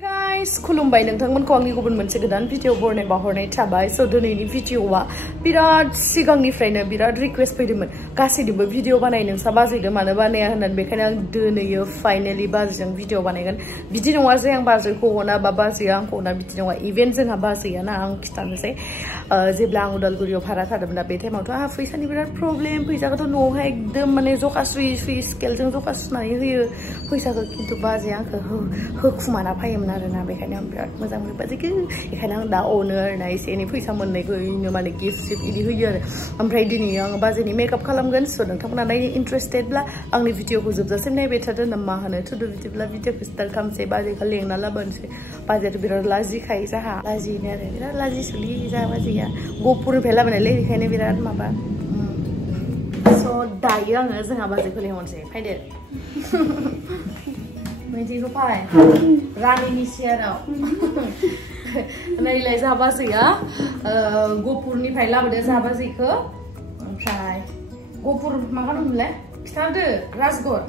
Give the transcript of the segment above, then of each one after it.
Guys, खुलुमबाय नोंथांमोनखौ आंनि गुबुन मोनसे गोदान भिडिअ बरनाय बावहरनाय थाबाय स' दिनैनि भिडिअआ बिराद सिगांनिफ्रायनो बिराद रिक्वेस्ट फैदोंमोन गासैनिबो भिडिअ बानाय नोंसा बाजैदो मानो बानाया होननानै बेखायनो आं दिनैयो फाइनाली बाजैजों भिडिअ बानायगोन बिदि नङा जे आं बाजैखौ अना बा बाजैया आंखौ अना बिदि नङा इभेन जोंहा बाजैयाना आं खिथानोसै जेब्ला आं उदालगुरियाव भारा थादोंमोन ना बे टाइमावथ' आंहा फैसानि बिराद प्रब्लेम फैसाखौथ' न'आवहाय एकदम माने जखा सुयै सुयै स्केलजों जखा सुनानै होयो फैसाखौ खिन्थु बाजैया आंखौ होखुमाना फैयोमोन आरोना बेखायनो आं बिराद मोजां मोनो बाजैखौ बेखायनो आं दा अनो आरोना एसे एनै फैसा मोननायखौ इनो माने गिफ्ट सिफ्ट इदि होयो आरो ओमफ्राय दिनै आं बाजैनि मेकआप खालामगोन स' नोंथांमोना नायनो इन्टारेस्टेडब्ला आंनि भिडिअखौ जोबजासिम नायबाय थादो ना मा होनो थुदो बिदिब्ला भिडिअखौ स्टार्ट खालामसै बाजैखौ लेंना लाबोनोसै बाजैयाथ' बिराद लाजिखायो जाहा लाजिनो आरो बिराद लाजिसुलि जाहा बाजैया गहपुरनिफ्राय लाबोनायलै बेखायनो बिराद माबा स' दायो आङो जोंहा बाजैखौ लेंहरनोसै फैदो मैथिखौ फाय रानिनि सियाराव नैलाय जाहा बाजैया गहपुरनिफ्राय लाबोदो जाहा बाजैखौ ओमफ्राय गहपुर मा होनोमोनलाय खिथादो राजगड़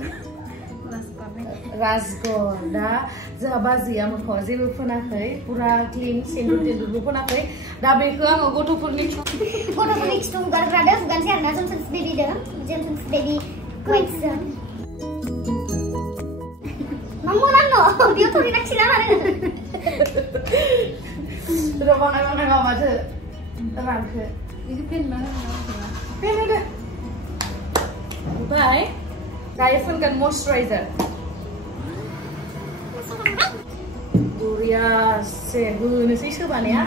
दा जोंहा बाजैया मोखाङाव जेबो फोनाखै पुरा क्लिन सेन्दुर तेन्दुरबो फोनाखै दा बेखौ आङो गथ'फोरनि खिथु गारग्रादो हुगानसै आरोना जेमस बेबि वाइट्सजों Mamurano, dia tuh tidak silakan. Sudah bangai nggak macet, terang ke. Ini pen mana? Pen ada. Bye. Kayak pun kan moisturizer. Durian segun sih seban ya.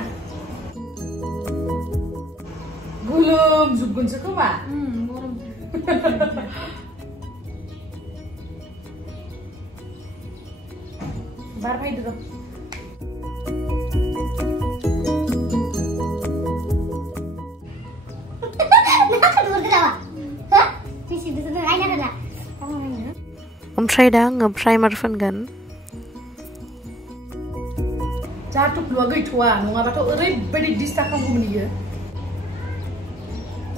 Gulung zubun sekoma. Gulung. Barang itu tuh. Ompray dah nge-primer kan. Jatuh dua gay tua, nggak apa tuh beri distakan kamu nih ya.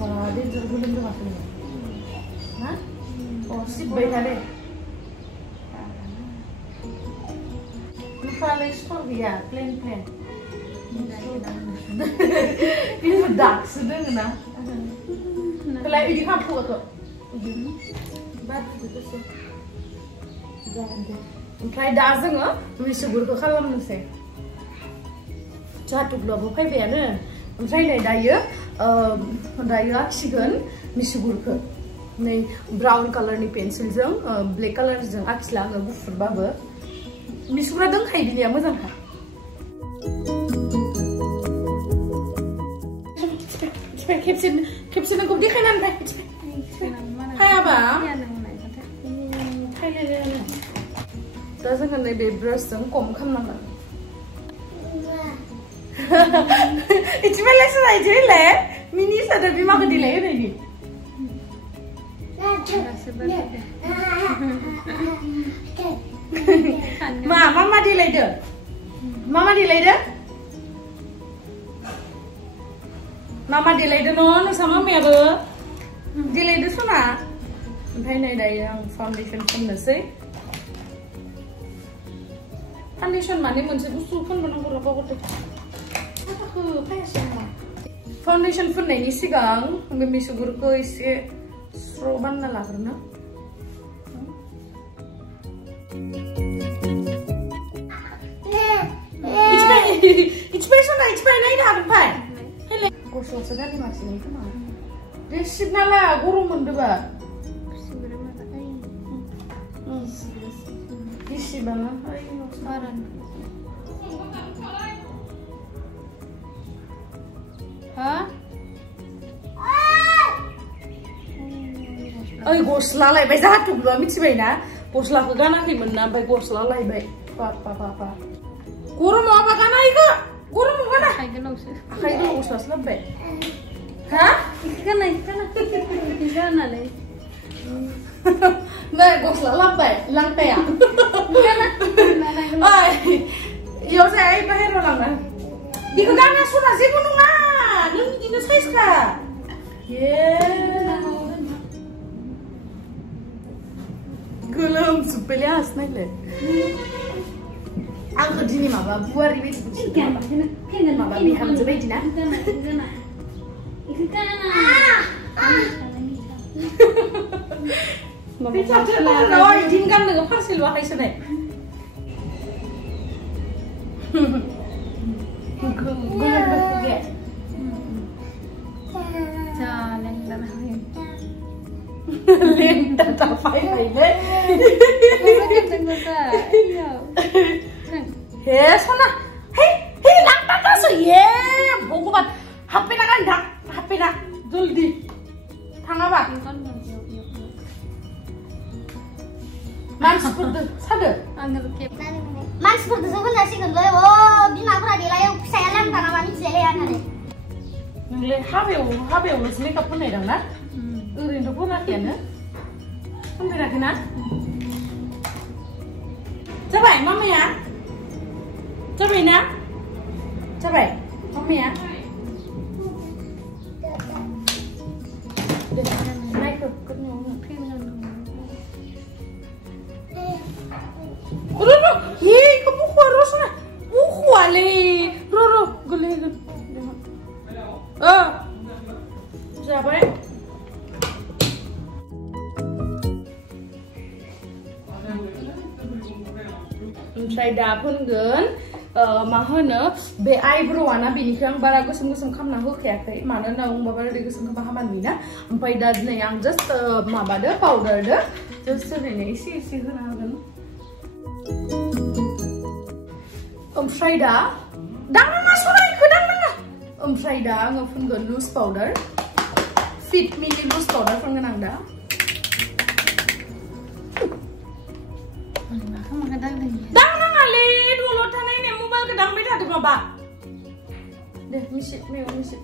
Wah, dia jadi belum tuh maksudnya. Hah? Oh, sip baik ada. Kalau store ya, plain. Ini dark sudah kena. Kalau ini kapu tuh. Bad itu sih. Jangan deh. Try dasar nggak? Mesti guru kalau menurut Jatuh belum apa ya? Try nih daya aksikan mesti guru nih brown color nih pensil jeng, black color jeng aksila nggak buffer baba. Misura dong kayak gini ya mazan ha. Cepet kepsin aku di kanan deh. Kayak apa? Kayak terus kan deh brush dong kom kan nama. Itu malah selai jele. Mini sadar bima ke delay lagi. Mama delay deh. Mama delay deh non sama mami apa? Delay deh sana. Entah ini ada yang foundation pun nasi. Foundation mana mesti busu pun mana berapa waktu? Aku kayak sama. Foundation pun ini sih gang, mami sugur ko isi seroban lah karena. It's better naik dah pai. Hele. Gosok sedang di masih ni kemana? Dia signala guru mendeba. Sebenarnya tak ada. Isi bana. Ayo sekarang. Hah? Ay gosla lai bai jatuh belum mesti bai na. Gosla ke gana ki menna bai gosla lai bai. Pa. Guru mau apa kana iko? Guru mau mana? Akai itu usah lebih. Hah? Kana. Kana leh. Nah, gosla lebih, lantai ya. Kana. Ay, yo saya ibu hero lang. Di kana sudah sih gunungan. Lu ini size ka? Yeah. Gulung supelias nih le. आंखौ दिनै माबा बुवारि बायदि बुंसिगोन माबा बिहामजो बायदि ना दिन गान नोङो पार्सेल बाहायसोनाय Lenta tak payah ini. Hei, sana. Hei, langkah kasih ye. Bokubat. HP nak kan dak? HP nak. Joldi. Thang apa? Mansur tu, sada. Mansur tu sebenarnya sih kan loh. Oh, bima aku ada layu saya lam tanah manis saya yang ada. Nggak, HP urus ni kapan ni dah nak? Urin tu pun nak ya na? Sampai nak na? Cabai, mama ya? Cabai na? Cabai, mama ya? Naik tu, Roro, hei, kamu harus na? Wale, Roro, gule. Cabai. Oमफ्राय दा फोनगोन मा होनो बे आइब्र'आना बेनिफ्राय आं बारा गोसोम गोसोम खालामना होखायाखै मानो होनना बुंबा बारा गोसोम खालामबा हामा नुयोना ओमफ्राय दा नै आं जास्ट माबादो पाउडारदो जास्ट ओरैनो एसे एसे होना होगोन ओमफ्राय दा दांनाङा सरायखौ दांनाङा ओमफ्राय दा आङो फोनगोन लुज पाउडार फिट मिनि लुज पाउडार फोनगोन आं दा दांनाङालै दलद थानाय ने मबाइलखौ दांबाय थादों माबा दे मिसिट मेव मिसिट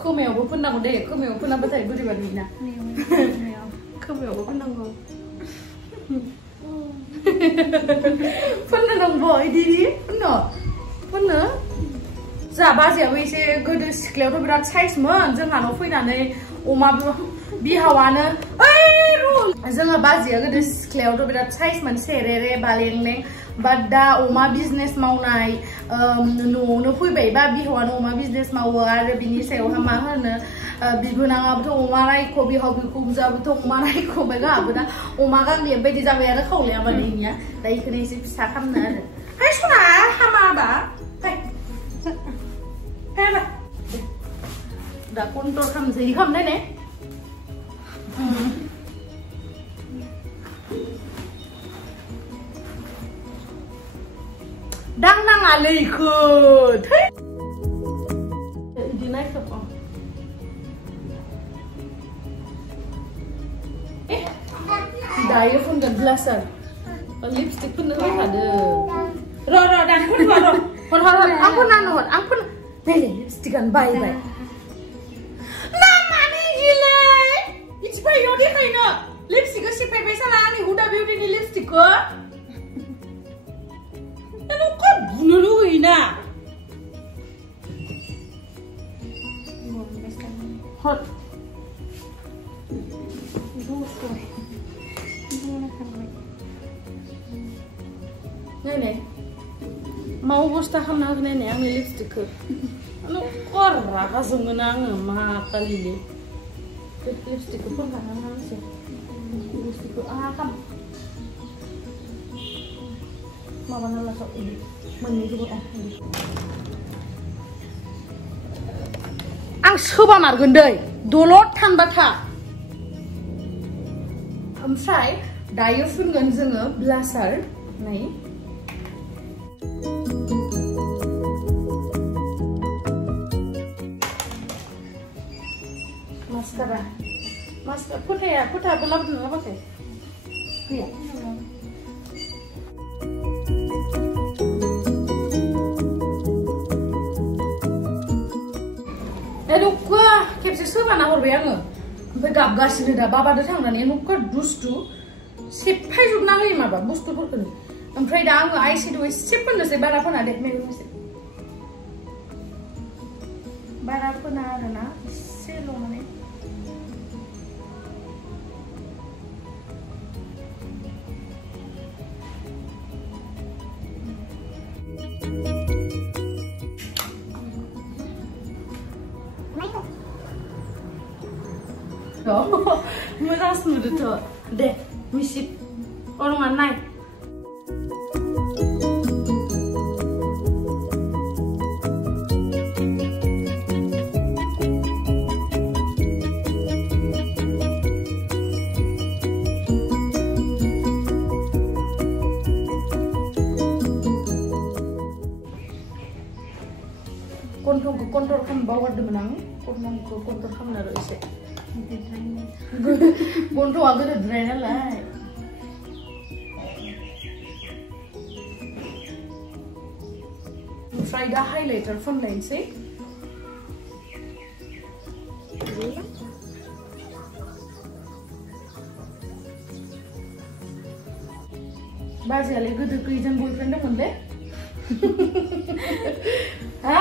खोमायावबो फोननांगौ दे खोमायाव फोनाबाथाय बोरैबा नुयोना खोमायावबो फोननांगौ फोननो दंबो इदि फोननो जा बाजैयाबो एसे गोदो सिख्लायावथ' बिराद साइजमोन जोंहानाव फैनानै अमा बिहावानो ओइ रुल जोंहा बाजैया गोदो सिख्लायावथ' बिराद साइजमोन सेरेरे बालेंलें बाट दा अमा बिजनेस मावनाय न'आवनो फैबायबा बिहावानो अमा बिजनेस मावो आरो बिनि सायावहा मा होनो बिबोनाङाबोथ' अमा रायख' बिहाव बिखुनजोआबोथ' अमा रायख' ओमफ्राय गाहाबो दा अमा गांलिया बायदि जाबाय आरो खावलाया माने इनिया दा इखौनो एसे फिसा खालामनो आरो हाय सना हामाबा दा कन्ट्रल खालामसै खालामनाय ने दांनाङालै इखो थै इदि नायखोब दायो फुनगोन ब्लासार लिपस्टिक फुननो होखादो र' दान फुनबा र' हर आं फुननानै हर आं फुन नै लिपस्टिकानो बायबाय ना माने इदिलै इथिबाय इयाव देखायनो लिपस्टिकखौ सिफायबाय साला आंनि हुदा बिउटिनि लिपस्टिकखौ नों कब बुनो लुगैयोना हर नायनाय मा अबस्था खालामना होनाय नाय आंनि लिपस्टिकखौ रागा जोङोन आङो मा खालिले लिपस्टिकखौ फोनखाना होनोसै लिपस्टिकखौ खाम माबाना लासाव इदि मोननैखौबो आं सोबा मारगोन दै दलद थानबा था ओमफ्राय दायो फुनगोन जोङो ब्लासार नै Maskara, foto aku lapor dulu apa sih? Iya. Nukwa, kepsi semana hor bayang, begab gas ini dah bapa datang dan ini nukwa dustu, sipai juga nggak ini maba, bustu pun. Ampai dah aku IC dua siapa nasi barang pun ada menu mesti. बारा फोना आरोना एसेल' माने मोजां नुदोंथ' दे मिसिक अरङा नाय गन्थंखौ कन्ट्रल खालामनो बावगारदोंमोन आं गन्थंखौ कन्ट्रल खालामनो आरो एसे गन्थंआ गोदोद्राय नालाय ओमफ्राय दा हाइलाइटार फुनलायनोसै बाजैयालाय गोदो खैजोन बयफ्रेन्ड दंमोन ले हा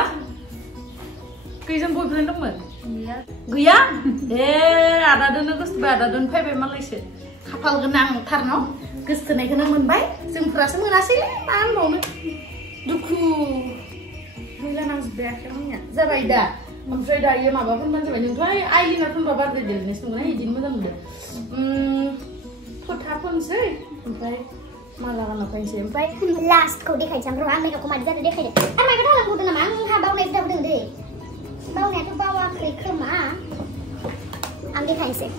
खैजोन बयफ्रेन्ड दंमोन गैया ए आदादोनो गोसोबाय आदादोनो फैबाय मालायसो खाफाल गोनांथार न' गोसोथोनायखौनो मोनबाय जोंफोरासो मोनासैलै मा होनबावनो दुखु मैला नांजोब्बाय आखायाव आंनिया जाबाय दा ओमफ्राय दायो माबा फोनबानो जाबाय नोंथ' आइलाइनार फोनबा बारद्राय देरनायसो नंगौना बिदिनो मोजां नुदों फोथा फोनसै ओमफ्राय माला गानना फैनोसै ओमफ्राय लास्टखौ देखायनोसै आं र' आं मेकआपखौ मादि जादों देखायदो आरो मायबा थालांबावदों नामा आंहा बावनाय हुदा दं दै बावनायाथ' बावाखै खोमा आं देखायनोसै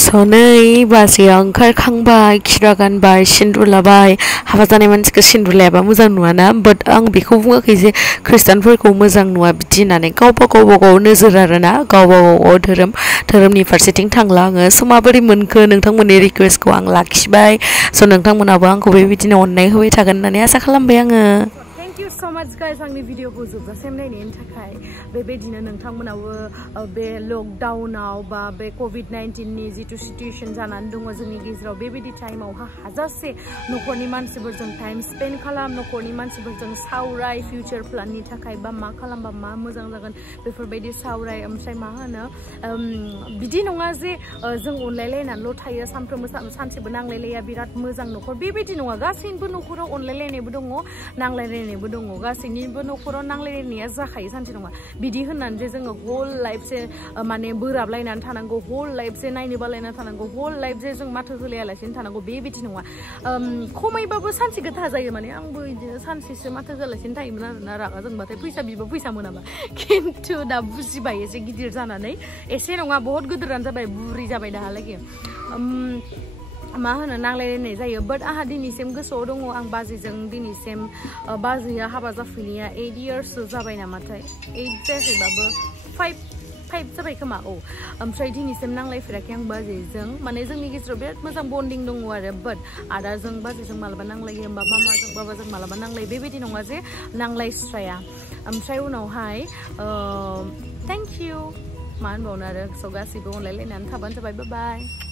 सनै बाजैया ओंखारखांबाय खिरा गानबाय सिन्दुर लाबाय हाबा जानाय मानसिखौ सिन्दुर लायाबा मोजां नुवाना बाट आं बेखौ बुङाखै जे खृष्टानफोरखौ मोजां नुवा बिदि होननानै गावबा गाव नोजोर आरोना गावबा गाव धोरोमनि फारसेथिं थांला आङो स' माबोरै मोनखो नोंथांमोननि रिकुवेस्टखौ आं लाखिबाय स' नोंथांमोनाबो आंखौ बेबायदिनो अननाय होबाय थागोन होननानै आसा खालामबाय आङो so much guys आंनि भिडिअखौ जोबजासिम नायनायनि थाखाय बेबायदिनो नोंथांमोनाबो बे लकडाउनाव बा बे COVID-19 नि जितु सिचुएशन जानानै दङ जोंनि गेजेराव बेबायदि टाइमावहा हाजासे न'खरनि मानसिफोरजों टाइम स्पेन्ड खालाम न'खरनि मानसिफोरजों सावराय फिउचार प्लाननि थाखाय बा मा खालामबा मा मोजां जागोन बेफोरबायदि सावराय ओमफ्राय मा होनो बिदि नङा जे जों अनलायलायनानैल' थायो सानफ्रोमबो सानसेबो नांलायलाया बिराद मोजां न'खर बेबायदि नङा गासैनिबो न'खराव अनलायलायनायबो दङ नांलायलायनायबो दङ गासैनिबो न'खराव नांलायलायनाया जाखायो सानसे नङा बिदि होननानै जे जोङो होल लाइफसे माने बोराबलायनानै थानांगौ होल लाइफसे नायनो बालायनानै थानांगौ होल लाइफ जे जों माथो होलायालासिनो थानांगौ बेबायदि नङा खमायबाबो सानसे गोथा जायो माने आंबो बिदिनो सानसेसो माथो होलासिनो थायोमोन आरोना रागा जोंबाथाय फैसा बिबा फैसा मोनाबा खिन्थु दा बुजिबाय एसे गिदिर जानानै एसे नङा बहुत गिदिरानो जाबाय बुरि जाबाय दाहालागै मा होनो नांलायलायनाय जायो बाट आंहा दिनैसिम गोसोआव दङ आं बाजैजों दिनैसिम बाजैया हाबा जाफैनाया 8 इयार्ससो जाबाय नामाथाय 8 जायाखैबाबो 5 जाबाय खोमा औ ओमफ्राय दिनैसिम नांलायफेराखै आं बाजैजों माने जोंनि गेजेराव बिराद मोजां बन्डिं दङ आरो बाट आदाजों बाजैजों मालाबा नांलायो होमबा मामाजों बाबाजों मालाबा नांलायो बेबायदि नङा जे नांलायस्राया ओमफ्राय उनावहाय थेंक इउ मा होनबावनो आरो स' गासैबो अनलायलायनानै थाबानो जाबाय बाय बाय